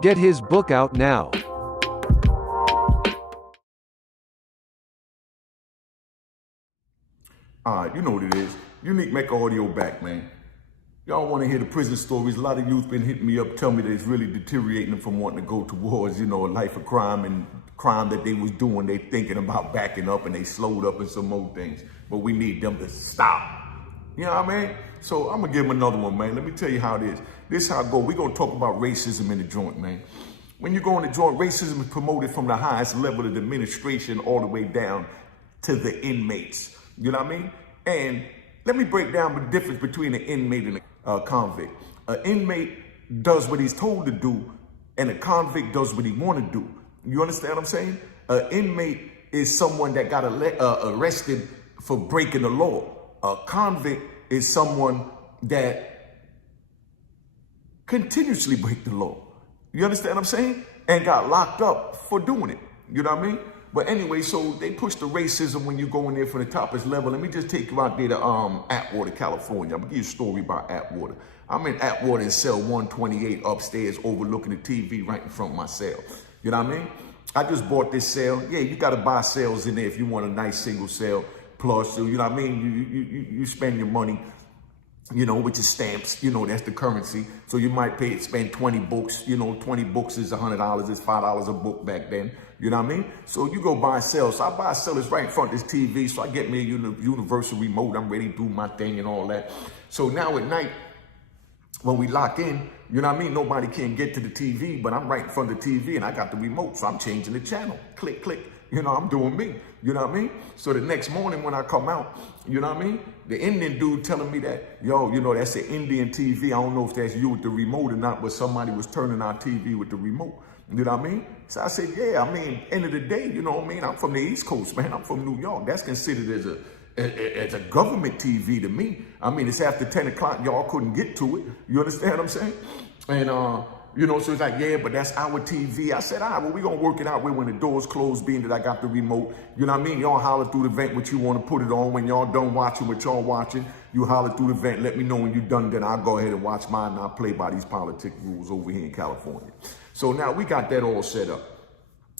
Get his book out now. All right, you know what it is. Unique Mecca Audio back, man. Y'all want to hear the prison stories. A lot of youth been hitting me up, tell me that it's really deteriorating them from wanting to go towards, a life of crime and crime that they was doing. They thinking about backing up and they slowed up and some more things. But we need them to stop. You know what I mean? So I'm going to give them another one, man. Let me tell you how it is. This is how it go. We're going to talk about racism in the joint, man. When you go in the joint, racism is promoted from the highest level of the administration all the way down to the inmates. You know what I mean? And let me break down the difference between an inmate and a convict. An inmate does what he's told to do, and a convict does what he want to do. You understand what I'm saying? An inmate is someone that got arrested for breaking the law. A convict is someone that continuously break the law. You understand what I'm saying? And got locked up for doing it. You know what I mean? But anyway, so they push the racism when you go in there for the toppest level. Let me just take you out there to Atwater, California. I'm gonna give you a story about Atwater. I'm in Atwater in cell 128 upstairs overlooking the TV right in front of my cell. You know what I mean? I just bought this cell. Yeah, you gotta buy cells in there if you want a nice single cell plus. So, you know what I mean? You spend your money, with your stamps, that's the currency. So you might spend 20 books, 20 books is $100, it's $5 a book back then. You know what I mean? So you go buy a cell. So I buy a cell, it's right in front of this TV. So I get me a universal remote. I'm ready to do my thing and all that. So now at night, when we lock in, you know what I mean? Nobody can get to the TV, but I'm right in front of the TV and I got the remote. So I'm changing the channel. Click, click. I'm doing me. You know what I mean? So the next morning when I come out, you know what I mean? The Indian dude telling me that, that's an Indian TV. I don't know if that's you with the remote or not, but somebody was turning our TV with the remote. You know what I mean? So I said, yeah, end of the day, you know what I mean? I'm from the East Coast, man. I'm from New York. That's considered as a government TV to me. I mean, it's after 10 o'clock. Y'all couldn't get to it. You understand what I'm saying? And, so it's like, yeah, but that's our TV. I said, all right, well, we're going to work it out when the doors close, being that I got the remote. You know what I mean? Y'all holler through the vent what you want to put it on. When y'all done watching what y'all watching, you holler through the vent. Let me know when you're done. Then I'll go ahead and watch mine, and I'll play by these politic rules over here in California. So now we got that all set up.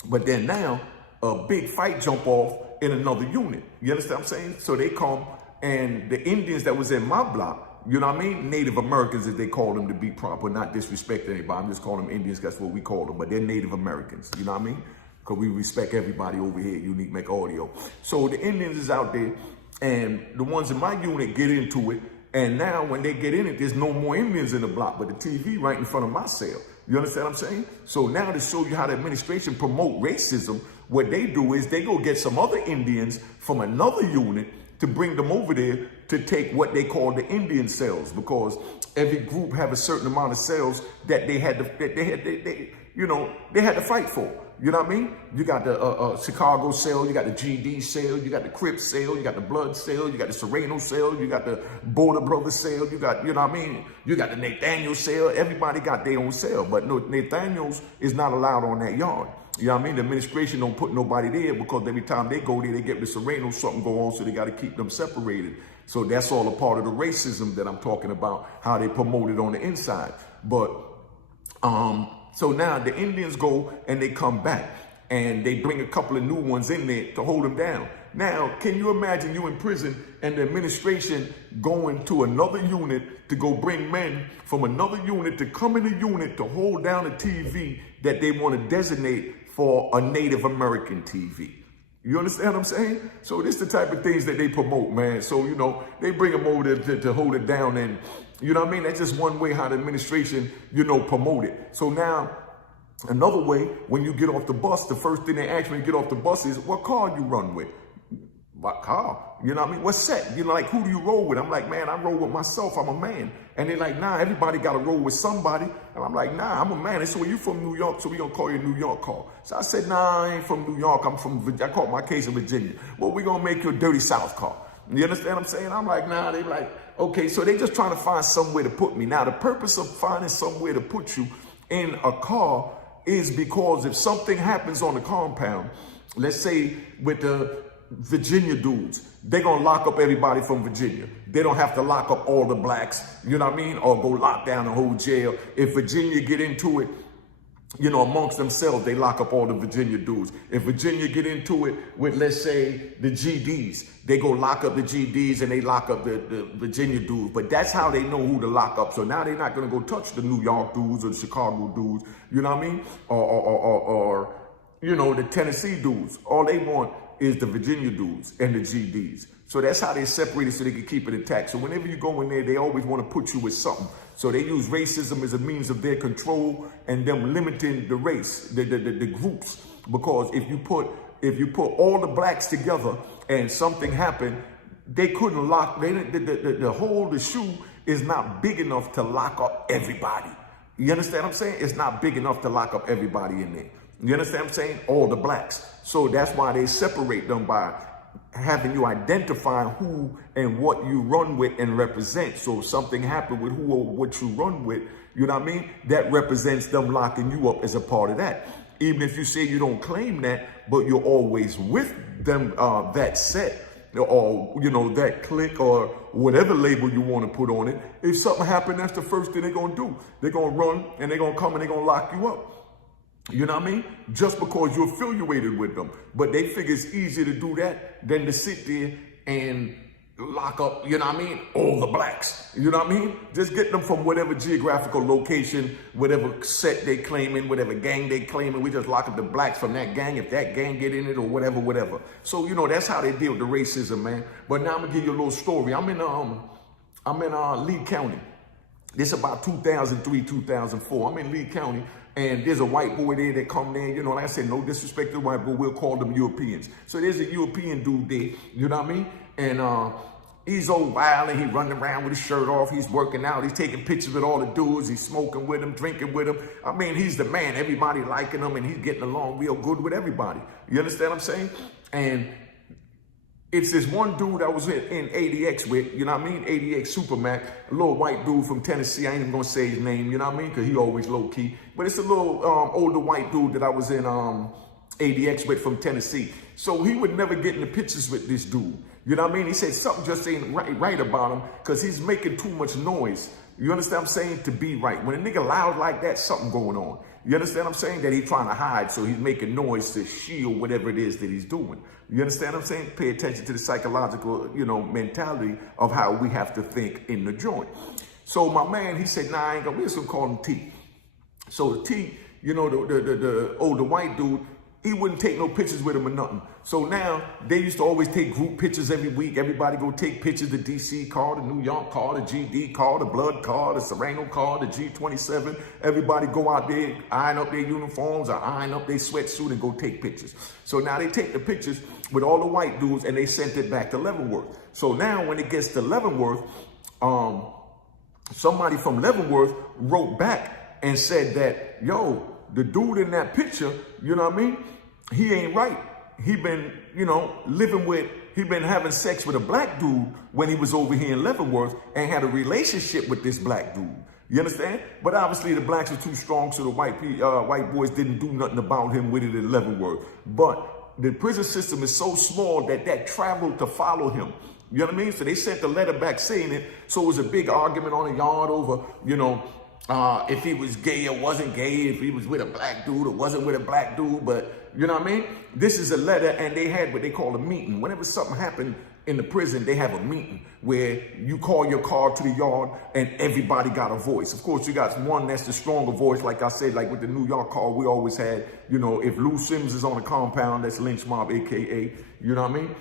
But then now, a big fight jump off in another unit. You understand what I'm saying? So they come, and the Indians that was in my block, you know what I mean? Native Americans, as they call them, to be proper, not disrespect anybody. I'm just calling them Indians, that's what we call them. But they're Native Americans, you know what I mean? Because we respect everybody over here at Unique Mecca Audio. So the Indians is out there, and the ones in my unit get into it. And now when they get in it, there's no more Indians in the block, but the TV right in front of my cell. You understand what I'm saying? So now to show you how the administration promote racism, what they do is they go get some other Indians from another unit to bring them over there to take what they call the Indian cells, because every group have a certain amount of cells that they had to fight for. You know what I mean? You got the Chicago cell, you got the GD cell, you got the Crip cell, you got the Blood cell, you got the Serrano cell, you got the Border Brothers cell, you got, you know what I mean? You got the Nathaniel cell. Everybody got their own cell, but no, Nathaniel's is not allowed on that yard. You know what I mean? The administration don't put nobody there because every time they go there, they get the Serrano, something go on, so they got to keep them separated. So that's all a part of the racism that I'm talking about, how they promote it on the inside. But so now the Indians go and they come back and they bring a couple of new ones in there to hold them down. Now, can you imagine you in prison and the administration going to another unit to go bring men from another unit to come in the unit to hold down a TV that they want to designate for a Native American TV? You understand what I'm saying? So this is the type of things that they promote, man. So, they bring them over to hold it down. And, you know what I mean? That's just one way how the administration, promote it. So now, another way, when you get off the bus, the first thing they ask when you get off the bus is, what car you run with? What car? You know what I mean? What's set? Who do you roll with? I'm like, man, I roll with myself. I'm a man. And they're like, nah, everybody got to roll with somebody. And I'm like, nah, I'm a man. They said, well, you from New York, so we going to call you a New York car. So I said, nah, I ain't from New York. I'm from Virginia. I caught my case in Virginia. Well, we going to make you a dirty South car. You understand what I'm saying? I'm like, nah. They like, okay, so they just trying to find somewhere to put me. Now, the purpose of finding somewhere to put you in a car is because if something happens on the compound, let's say with the Virginia dudes, they're going to lock up everybody from Virginia. They don't have to lock up all the blacks, you know what I mean? Or go lock down the whole jail. If Virginia get into it, you know, amongst themselves, they lock up all the Virginia dudes. If Virginia get into it with, let's say, the GDs, they go lock up the GDs and they lock up the Virginia dudes. But that's how they know who to lock up. So now they're not going to go touch the New York dudes or the Chicago dudes, you know what I mean? Or you know, the Tennessee dudes. All they want is the Virginia dudes and the GDs. So that's how they separate it so they can keep it intact. So whenever you go in there, they always want to put you with something. So they use racism as a means of their control and them limiting the race, the groups. Because if you put all the blacks together and something happened, they couldn't lock, the shoe is not big enough to lock up everybody. You understand what I'm saying? It's not big enough to lock up everybody in there. You understand what I'm saying? All the blacks. So that's why they separate them by having you identify who and what you run with and represent. So if something happened with who or what you run with, you know what I mean? That represents them locking you up as a part of that. Even if you say you don't claim that, but you're always with them, that set or, you know, that clique or whatever label you want to put on it. If something happened, that's the first thing they're going to do. They're going to run and they're going to come and they're going to lock you up. You know what I mean? Just because you're affiliated with them. But they figure it's easier to do that than to sit there and lock up, you know what I mean, all the blacks. You know what I mean? Just get them from whatever geographical location, whatever set they claiming, whatever gang they claiming. We just lock up the blacks from that gang if that gang get in it or whatever. So, you know, that's how they deal with the racism, man. But now I'm going to give you a little story. I'm in Lee County. This is about 2003, 2004. I'm in Lee County. And there's a white boy there that come there, you know, like I said, no disrespect to the white boy, we'll call them Europeans. So there's a European dude there, you know what I mean? And he's all wild and he running around with his shirt off, he's working out, he's taking pictures with all the dudes, he's smoking with them, drinking with them. I mean, he's the man, everybody liking him and he's getting along real good with everybody. You understand what I'm saying? And it's this one dude I was in ADX with, you know what I mean? ADX Supermac, a little white dude from Tennessee. I ain't even gonna say his name, you know what I mean? Cause he always low key. But it's a little older white dude that I was in ADX with from Tennessee. So he would never get in the pictures with this dude. You know what I mean? He said something just ain't right about him because he's making too much noise. You understand what I'm saying? To be right. When a nigga loud like that, something going on. You understand what I'm saying? That he's trying to hide, so he's making noise to shield whatever it is that he's doing. You understand what I'm saying? Pay attention to the psychological, you know, mentality of how we have to think in the joint. So my man, he said, nah, I ain't gonna, we're just gonna call him T. So the T, you know, the older white dude, he wouldn't take no pictures with him or nothing. So now they used to always take group pictures every week. Everybody go take pictures, the DC car, the New York car, the GD car, the Blood car, the Serrano car, the G27. Everybody go out there, iron up their uniforms or iron up their sweatsuit and go take pictures. So now they take the pictures with all the white dudes and they sent it back to Leavenworth. So now when it gets to Leavenworth, somebody from Leavenworth wrote back and said that, yo, the dude in that picture, you know what I mean? He ain't right. He been, you know, he been having sex with a black dude when he was over here in Leavenworth and had a relationship with this black dude. You understand? But obviously the blacks were too strong, so the white boys didn't do nothing about him with it in Leavenworth. But the prison system is so small that traveled to follow him. You know what I mean? So they sent the letter back saying it. So it was a big argument on the yard over, you know, if he was gay or wasn't gay, if he was with a black dude or wasn't with a black dude. But you know what I mean? This is a letter and they had what they call a meeting. Whenever something happened in the prison, they have a meeting where you call your car to the yard and everybody got a voice. Of course, you got one that's the stronger voice. Like I said, like with the New York car, we always had, you know, if Lou Sims is on a compound, that's Lynch Mob, AKA, you know what I mean?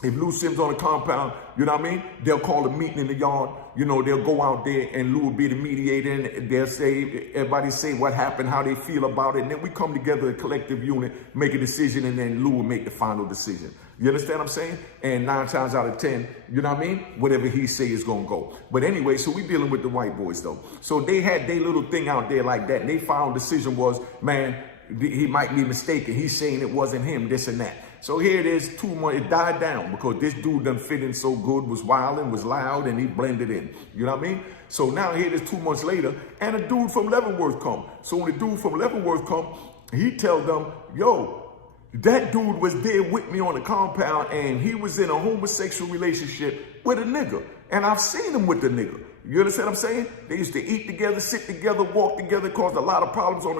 If Lou Sims on a compound, you know what I mean? They'll call a meeting in the yard. You know, they'll go out there and Lou will be the mediator and they'll say, everybody say what happened, how they feel about it. And then we come together, a collective unit, make a decision, and then Lou will make the final decision. You understand what I'm saying? And 9 times out of 10, you know what I mean? Whatever he say is going to go. But anyway, so we dealing with the white boys though. So they had their little thing out there like that. And their final decision was, man, he might be mistaken. He's saying it wasn't him, this and that. So here it is, 2 months, it died down because this dude done fit in so good, was wild and was loud, and he blended in. You know what I mean? So now here it is 2 months later, and a dude from Leavenworth come. So when the dude from Leavenworth come, he tell them, yo, That dude was there with me on the compound, and he was in a homosexual relationship with a nigga. And I've seen him with the nigga. You understand what I'm saying? They used to eat together, sit together, walk together, caused a lot of problems on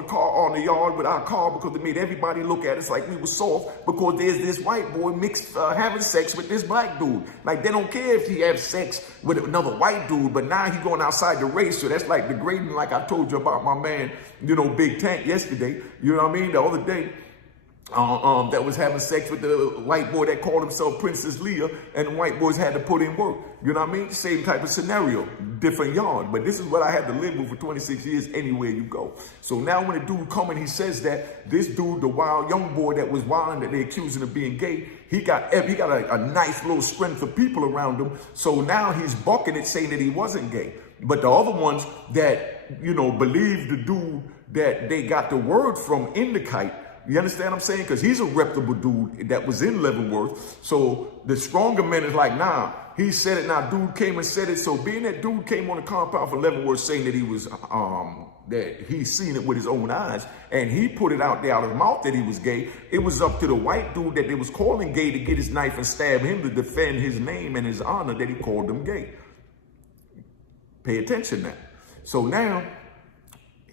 the yard with our car, because it made everybody look at us like we were soft, because there's this white boy mixed having sex with this black dude. Like, they don't care if he has sex with another white dude, but now he going outside the race. So that's like degrading, like I told you about my man, Big Tank yesterday. You know what I mean? The other day. That was having sex with the white boy that called himself Princess Leia, and the white boys had to put in work. You know what I mean? Same type of scenario, different yard. But this is what I had to live with for 26 years anywhere you go. So now when a dude come and he says that this dude, the wild young boy that was wilding, that they accusing of being gay, he got a nice little strength of people around him. So now he's bucking it, saying that he wasn't gay. But the other ones that, believe the dude that they got the word from in the kite, you understand what I'm saying? Because he's a reputable dude that was in Leavenworth. So the stronger men is like, nah, he said it. Now, dude came and said it. So being that dude came on the compound for Leavenworth saying that he was, that he seen it with his own eyes, and he put it out there out of his mouth that he was gay, it was up to the white dude that they was calling gay to get his knife and stab him to defend his name and his honor that he called them gay. Pay attention now. So now,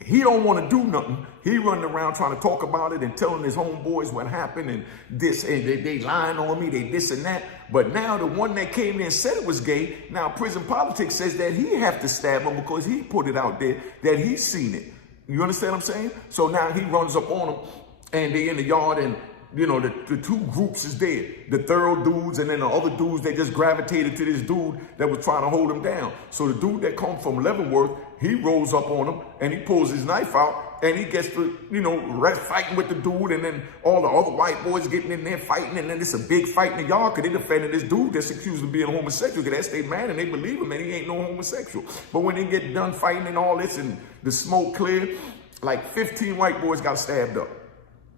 he don't want to do nothing. He running around trying to talk about it and telling his homeboys what happened and this, and they lying on me, they this and that. But now the one that came in and said it was gay, now prison politics says that he have to stab him because he put it out there that he's seen it. You understand what I'm saying? So now he runs up on him, and they in the yard, and the two groups is there. The thorough dudes and then the other dudes, they just gravitated to this dude that was trying to hold him down. So the dude that come from Leavenworth, he rolls up on him and he pulls his knife out and he gets to, fighting with the dude, and then all the other white boys getting in there fighting, and then it's a big fight in the yard because they defending this dude that's accused of being homosexual, because that's their man and they believe him and he ain't no homosexual. But when they get done fighting and all this and the smoke cleared, like 15 white boys got stabbed up.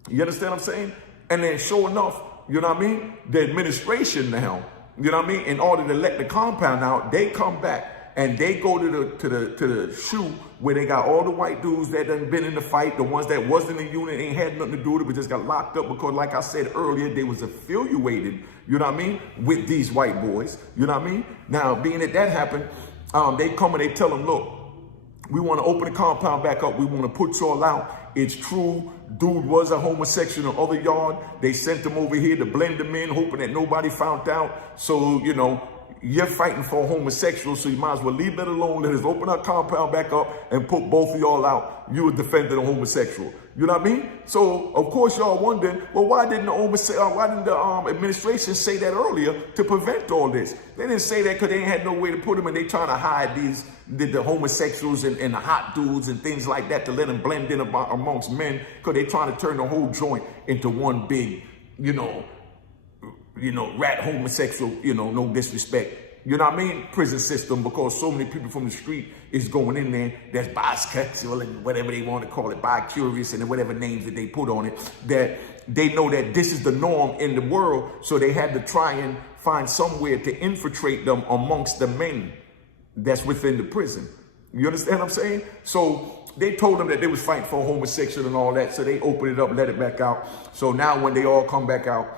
You understand what I'm saying? And then sure enough, the administration now, in order to let the compound out, they come back and they go to the shoe where they got all the white dudes that done been in the fight, the ones that wasn't in the unit, ain't had nothing to do with it, but just got locked up because, like I said earlier, they was affiliated, with these white boys, Now, being that happened, they come and they tell them, look, we want to open the compound back up. We want to put y'all out. It's true. Dude was a homosexual in the other yard. They sent him over here to blend him in, hoping that nobody found out. So, you're fighting for homosexuals, so you might as well leave that alone. Let us open our compound back up and put both of y'all out. You were defending a homosexual. You know what I mean? So, of course, y'all wondering, well, why didn't the administration say that earlier to prevent all this? They didn't say that because they ain't had no way to put them, and they trying to hide the homosexuals and the hot dudes and things like that to let them blend in amongst men, because they trying to turn the whole joint into one big, rat homosexual, no disrespect. You know what I mean? Prison system, because so many people from the street is going in there that's bisexual and whatever they want to call it, bi-curious and whatever names that they put on it, that they know that this is the norm in the world. So they had to try and find somewhere to infiltrate them amongst the men that's within the prison. You understand what I'm saying? So they told them that they was fighting for homosexual and all that. So they opened it up, let it back out. So now when they all come back out,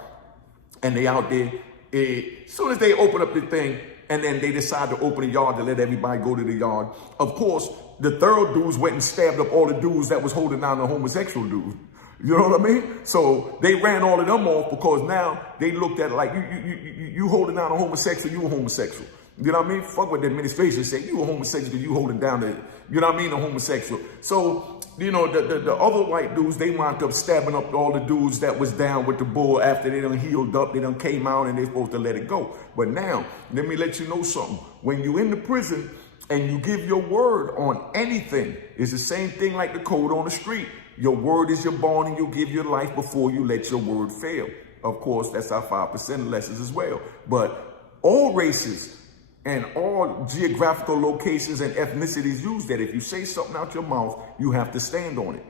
and they out there, as soon as they open up the thing, and then they decide to open the yard to let everybody go to the yard. Of course, the third dudes went and stabbed up all the dudes that was holding down the homosexual dude. You know what I mean? So they ran all of them off, because now they looked at it like, you holding down a homosexual, you a homosexual. You know what I mean? Fuck what the administration said. You a homosexual, you holding down the, a homosexual. So, the other white dudes, they wound up stabbing up all the dudes that was down with the bull after they done healed up, they done came out, and they supposed to let it go. But now, let me let you know something. When you in the prison and you give your word on anything, it's the same thing like the code on the street. Your word is your bond, and you give your life before you let your word fail. Of course, that's our 5% lessons as well. But all races and all geographical locations and ethnicities use that. If you say something out your mouth, you have to stand on it.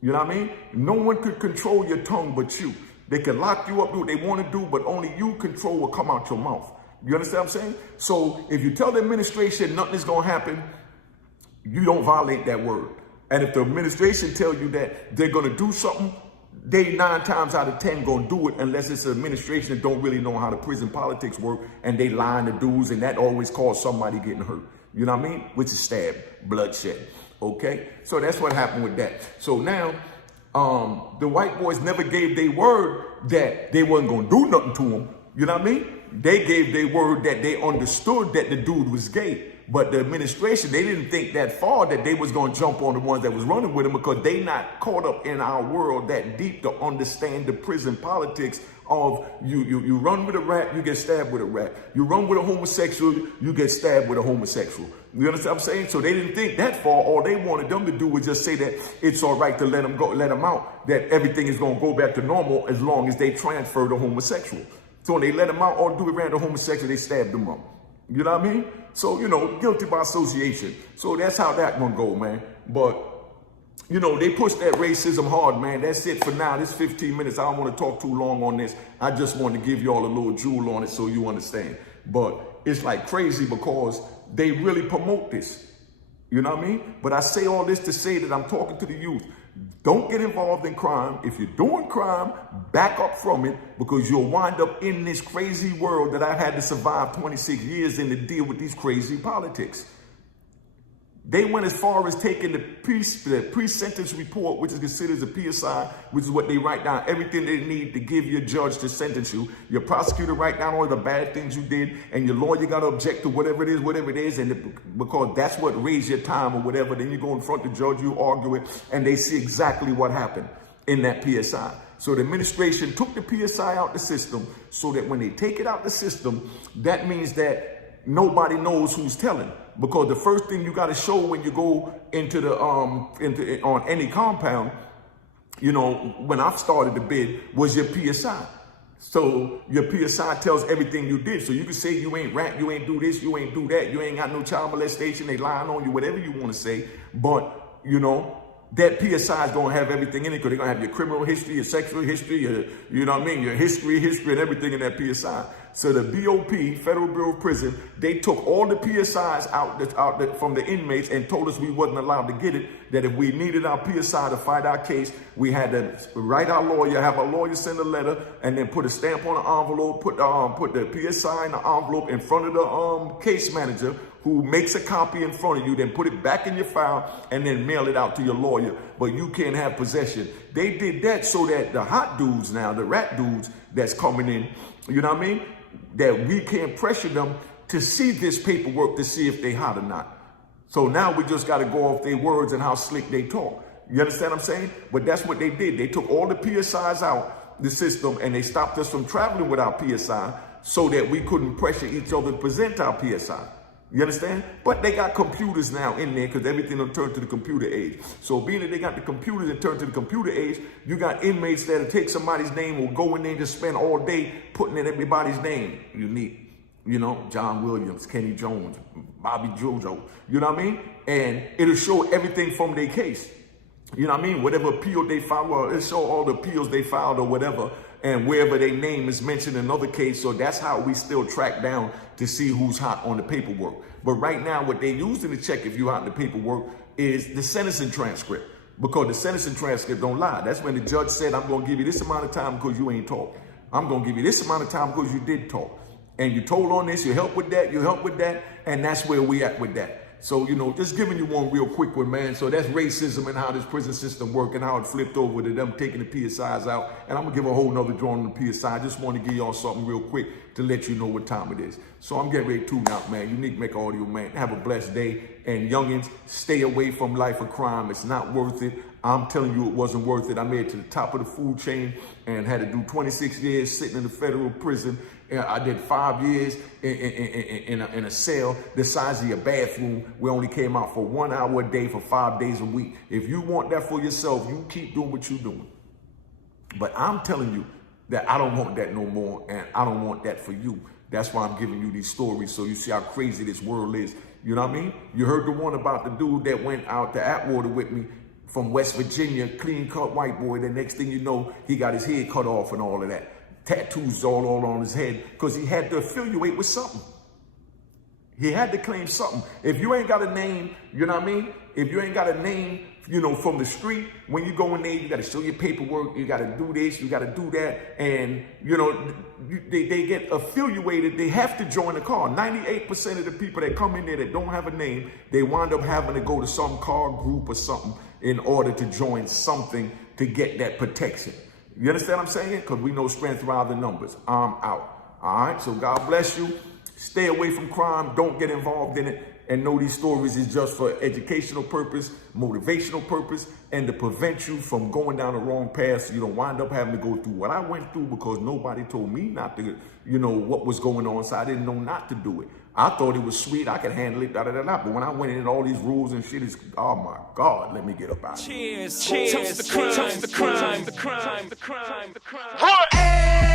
You know what I mean? No one could control your tongue but you. They can lock you up, do what they want to do, but only you control what come out your mouth. You understand what I'm saying? So if you tell the administration nothing is going to happen, you don't violate that word. And if the administration tell you that they're going to do something, they 9 times out of 10 gonna do it unless it's an administration that don't really know how the prison politics work, and they lying to dudes, and that always cause somebody getting hurt. You know what I mean? Which is stab, bloodshed. Okay, so that's what happened with that. So now, the white boys never gave their word that they wasn't gonna do nothing to him. You know what I mean? They gave their word that they understood that the dude was gay. But the administration, they didn't think that far that they was going to jump on the ones that was running with him, because they not caught up in our world that deep to understand the prison politics of you run with a rat, you get stabbed with a rat. You run with a homosexual, you get stabbed with a homosexual. You understand what I'm saying? So they didn't think that far. All they wanted them to do was just say that it's all right to let them go, let them out, that everything is going to go back to normal as long as they transfer the homosexual. So when they let them out, all do it ran the homosexual, they stabbed them up. You know what I mean? So, you know, guilty by association. So that's how that one go, man. But, you know, they push that racism hard, man. That's it for now. This 15 minutes. I don't want to talk too long on this. I just want to give y'all a little jewel on it so you understand. But it's like crazy because they really promote this. You know what I mean? But I say all this to say that I'm talking to the youth. Don't get involved in crime. If you're doing crime, back up from it, because you'll wind up in this crazy world that I've had to survive 26 years in to deal with these crazy politics. They went as far as taking the pre-sentence report, which is considered a PSI, which is what they write down, everything they need to give your judge to sentence you. Your prosecutor write down all the bad things you did, and your lawyer got to object to whatever it is, and because that's what raised your time or whatever. Then you go in front of the judge, you argue it, and they see exactly what happened in that PSI. So the administration took the PSI out the system so that when they take it out the system, that means that nobody knows who's telling. Because the first thing you got to show when you go into the on any compound, you know, when I started the bid, was your PSI. So your PSI tells everything you did. So you can say you ain't rap, you ain't do this, you ain't do that, you ain't got no child molestation, they lying on you, whatever you want to say. But, you know, that PSI is going to have everything in it, because they're going to have your criminal history, your sexual history, you know what I mean, your history and everything in that PSI. So the BOP, Federal Bureau of Prison, they took all the PSIs out from the inmates and told us we wasn't allowed to get it, that if we needed our PSI to fight our case, we had to write our lawyer, have our lawyer send a letter, and then put a stamp on the envelope, put the PSI in the envelope in front of the case manager, who makes a copy in front of you, then put it back in your file, and then mail it out to your lawyer. But you can't have possession. They did that so that the hot dudes now, the rat dudes that's coming in, you know what I mean, that we can't pressure them to see this paperwork to see if they hot or not. So now we just got to go off their words and how slick they talk. You understand what I'm saying? But that's what they did. They took all the PSIs out the system, and they stopped us from traveling with our PSI so that we couldn't pressure each other to present our PSI. You understand? But they got computers now in there, because everything will turn to the computer age. So being that they got the computers and turn to the computer age, you got inmates that'll take somebody's name or go in there and just spend all day putting in everybody's name. Unique, you know, John Williams, Kenny Jones, Bobby Jojo, you know what I mean? And it'll show everything from their case. You know what I mean? Whatever appeal they filed, well, it'll show all the appeals they filed or whatever, and wherever their name is mentioned in another case. So that's how we still track down to see who's hot on the paperwork. But right now, what they using to check if you're hot in the paperwork is the sentencing transcript, because the sentencing transcript don't lie. That's when the judge said, I'm going to give you this amount of time because you ain't talk. I'm going to give you this amount of time because you did talk. And you told on this, you help with that, you help with that, and that's where we at with that. So, you know, just giving you one real quick one, man. So that's racism and how this prison system works and how it flipped over to them taking the PSIs out. And I'm going to give a whole nother drawing on the PSI. I just want to give y'all something real quick to let you know what time it is. So I'm getting ready to tune out, man. Unique Mecca Audio, man. Have a blessed day. And youngins, stay away from life of crime. It's not worth it. I'm telling you, it wasn't worth it. I made it to the top of the food chain and had to do 26 years sitting in the federal prison. I did 5 years in a cell the size of your bathroom. We only came out for 1 hour a day for 5 days a week. If you want that for yourself, you keep doing what you're doing. But I'm telling you that I don't want that no more, and I don't want that for you. That's why I'm giving you these stories, so you see how crazy this world is. You know what I mean? You heard the one about the dude that went out to Atwater with me from West Virginia, clean-cut white boy. The next thing you know, he got his head cut off and all of that. Tattoos all on his head, because he had to affiliate with something. He had to claim something. If you ain't got a name, you know what I mean? If you ain't got a name from the street. When you go in there, you got to show your paperwork. You got to do this. You got to do that. And, they get affiliated. They have to join the car. 98% of the people that come in there that don't have a name, they wind up having to go to some car group or something in order to join something to get that protection. You understand what I'm saying? Because we know strength rather than numbers. I'm out. All right? So God bless you. Stay away from crime. Don't get involved in it. And know these stories is just for educational purpose, motivational purpose, and to prevent you from going down the wrong path so you don't wind up having to go through what I went through because nobody told me not to, what was going on, so I didn't know not to do it. I thought it was sweet, I could handle it, but when I went in all these rules and shit, it's, oh my God, let me get up out of here. Cheers, toast the crime, toast the crime, the crime, the crime, the crime.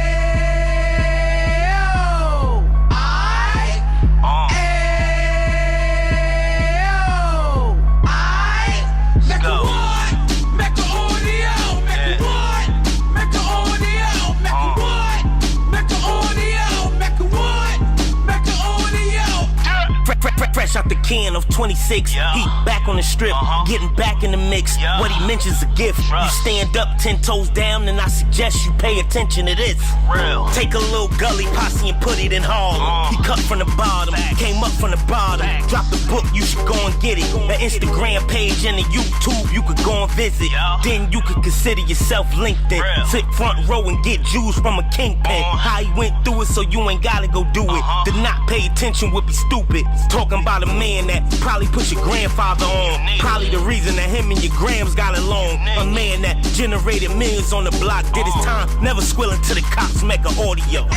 Fresh out the can of 26, yeah. He back on the strip, getting back in the mix. Yeah. What he mentions a gift. Rush. You stand up 10 toes down, and I suggest you pay attention to this. Real. Take a little gully posse and put it in Harlem. He cut from the bottom, came up from the bottom. Drop the book, you should go and get it. The Instagram page and the YouTube, you could go and visit. Yeah. Then you could consider yourself LinkedIn. Real. Sit front row and get Jews from a kingpin. How he went through it, so you ain't gotta go do it. To not pay attention would be stupid. Talking about a man that probably put your grandfather on. Probably the reason that him and your grams got along. A man that generated millions on the block, did his time, never squilling to the cops, Mecca audio.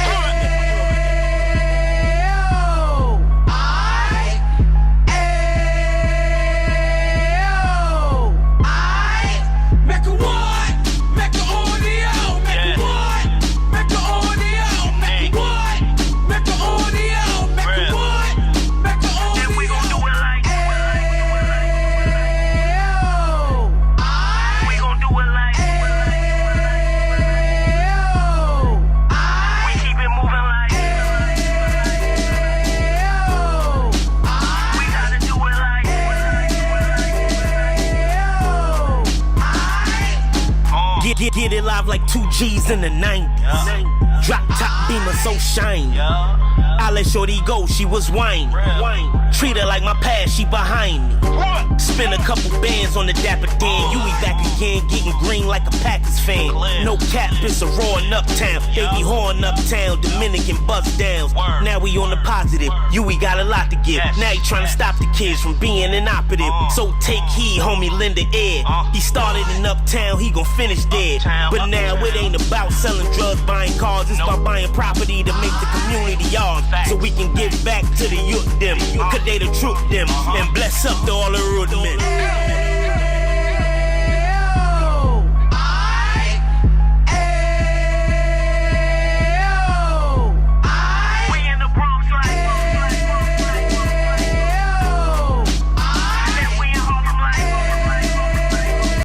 Get it live like 2 G's in the 90s. Drop top beamer so shiny. I let shorty go, she was whining. Treat her like my past, she behind me. Spin a couple bands on the Dapper Dan. You be back again, getting green like a Packers fan. No cap, it's a roaring uptown. They be horn uptown, Dominican bust downs. Now we on the positive, we got a lot to give. Now he trying to stop the kids from being inoperative. So take heed, homie, lend a ear. He started in uptown, he gon' finish dead. But now it ain't about selling drugs, buying cars. It's about buying property to make the community yours. So we can give back to the youth them. Cause they the truth them. And bless up to all the root men.